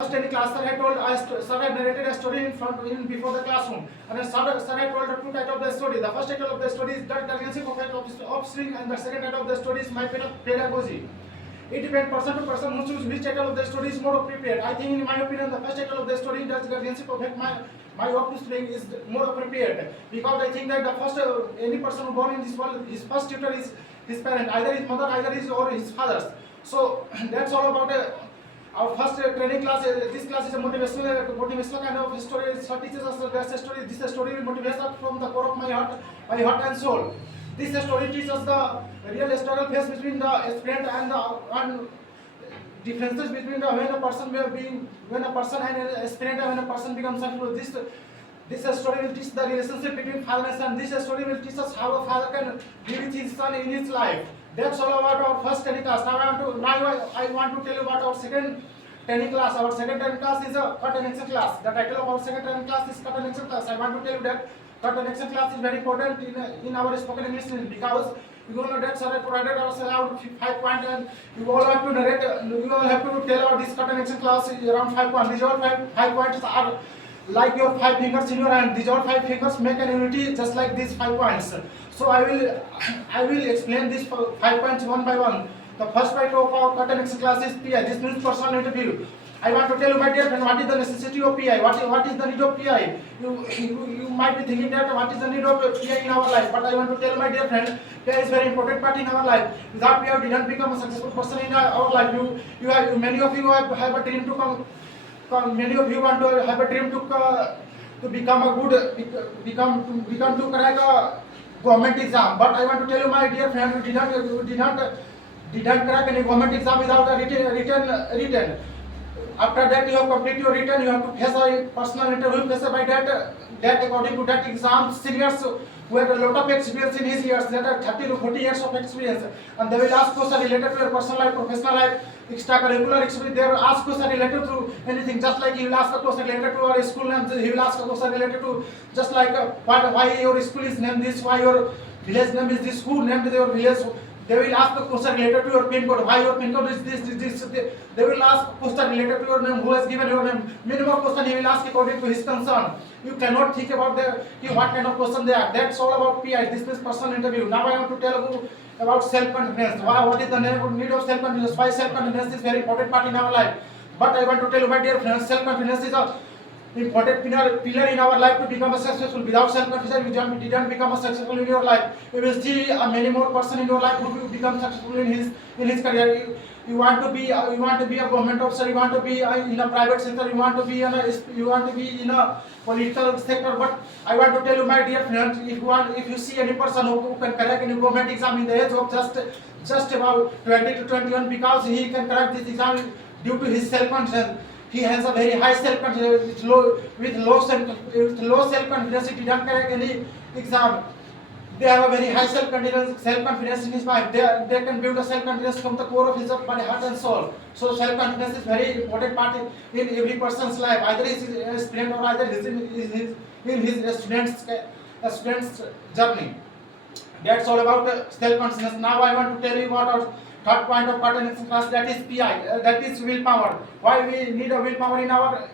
First any class, sir had narrated a story in before the classroom, and then sir had told the two types of the story. The first title of the story is that guardianship of offspring, and the second title of the story is my pedagogy. It depends person to person who choose which title of the story is more appropriate. I think, in my opinion, the first title of the story, that guardianship of my offspring, is more appropriate, because I think that the first any person who born in this world, his first tutor is his parent, either his mother, either his or his father's. So that's all about our first training class. This class is a motivational kind of story. It teaches us that story. This story will motivate us from the core of my heart and soul. This story teaches us the real struggle faced between the aspirant and differences between the when a person and an aspirant, and when a person becomes successful. This story will teach the relationship between father and son. This story will teach us how a father can be with his son in his life. That's all about our first training class. Now I want to tell you about our second training class. Our second training class is a cut and action class. The title of our second training class is cut and action class. I want to tell you that cut and action class is very important in our spoken English, because you all know that sir provided us around 5 points, and you all have to narrate. You all have to tell about this cut and action class around 5 points. These all five points are like your 5 fingers in your hand. These all 5 fingers make an unity, just like these 5 points. So I will explain these 5 points one by one. The first point of our cut and action class is PI. This means personal interview. I want to tell you, my dear friend, what is the necessity of PI? What is the need of PI? You might be thinking that what is the need of PI in our life, but I want to tell you, my dear friend, PI is very important part in our life. Without PI, we didn't become a successful person in our life. Many of you have a dream to come. Many of you want to have a dream to become a good to crack a government exam. But I want to tell you, my dear friend, you did not crack any government exam without a written. After that, you have completed your written. You have to face a personal interview. Faced by that according to that exam, seniors who had a lot of experience in his years, that are 30 to 40 years of experience, and they will ask questions related to your personal life, professional life, extracurricular experience. They will ask questions related to anything, just like he will ask a question related to our school name. He will ask a question related to just like why your school is named this, why your village name is this, who named your village. They will ask a question related to your pin code, why your pin code is this. They will ask a question related to your name, who has given your name. Minimum question he will ask according to his concern. You cannot think about what kind of question they are. That's all about PI. This is personal interview. Now I want to tell you about self-confidence. What is the need of self-confidence? Why self-confidence is very important part in our life. But I want to tell you, my dear friends, self-confidence is a important pillar in our life to become a successful. Without self-confidence, you didn't become a successful in your life. You will see many more person in your life who will become successful in his career. You want to be a government officer. You want to be in a private sector. You want to be in a political sector. But I want to tell you, my dear friends, if you see any person who can crack any government exam in the age of just about 20 to 21, because he can crack this exam due to his self-confidence. He has a very high self-confidence. With low self-confidence, he didn't crack any exam. They have a very high self-confidence in his mind. They can build a self-confidence from the core of his body, heart and soul. So self-confidence is very important part in every person's life. Either he is a student or either in his student's journey. That's all about self-confidence. Now I want to tell you about our third point of cut and action class, that is PI, that is willpower. Why we need a willpower in our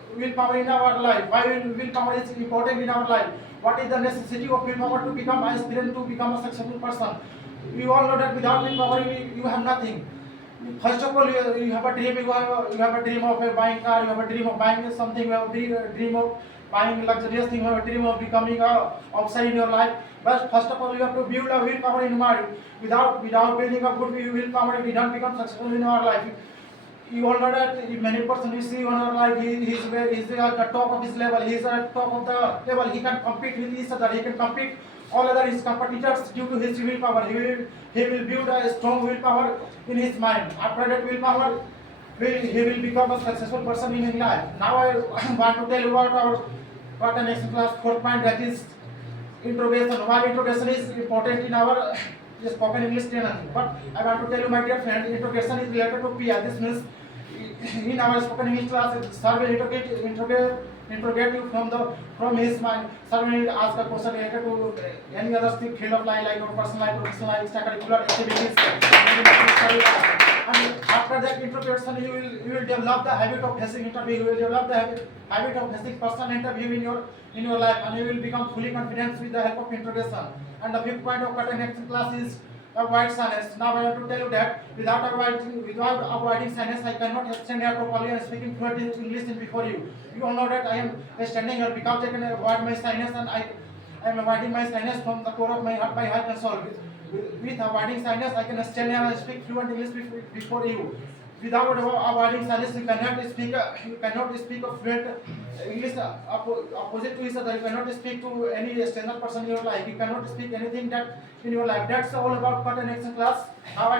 life? Why willpower is important in our life? What is the necessity of willpower to become an aspirant, to become a successful person? You all know that without willpower you have nothing. First of all, you have a dream. You have a dream of buying car. You have a dream of buying something. You have a dream of buying luxurious thing. You have a dream of becoming a outside in your life. But first of all, you have to build a willpower in your mind. Without building a good willpower, we don't become successful in our life. You all know that many persons we see in our life, he is at the top of his level. He is at the top of the level. He can compete with each other. He can compete all other his competitors due to his willpower. He will build a strong willpower in his mind. After that willpower, he will become a successful person in his life. Now I want to tell you about our cut and action class fourth point, that is introduction. Why introduction is important in our spoken English training. But I want to tell you, my dear friend, introduction is related to PI. This means in our spoken English class, sir will interrogate you from his mind. Sir will ask a question related to any other field of life, like your personal life, professional life, extracurricular activities. And after that introspection, you will develop the habit of facing interview. You will develop the habit of facing personal interview in your life, and you will become fully confident with the help of introgression. And the fifth point of current action class is avoid silence. Now I want to tell you that without avoiding silence, I cannot stand here properly and speaking fluent English in before you. You all know that I am standing here because I can avoid my silence, and I am avoiding my silence from the core of my heart and soul. With avoiding silence, I can stand here and speak fluent English before you. Without avoiding silence, you cannot speak a fluent English opposite to each other. You cannot speak to any stranger person in your life. You cannot speak anything that in your life. That's all about cut and action class. How I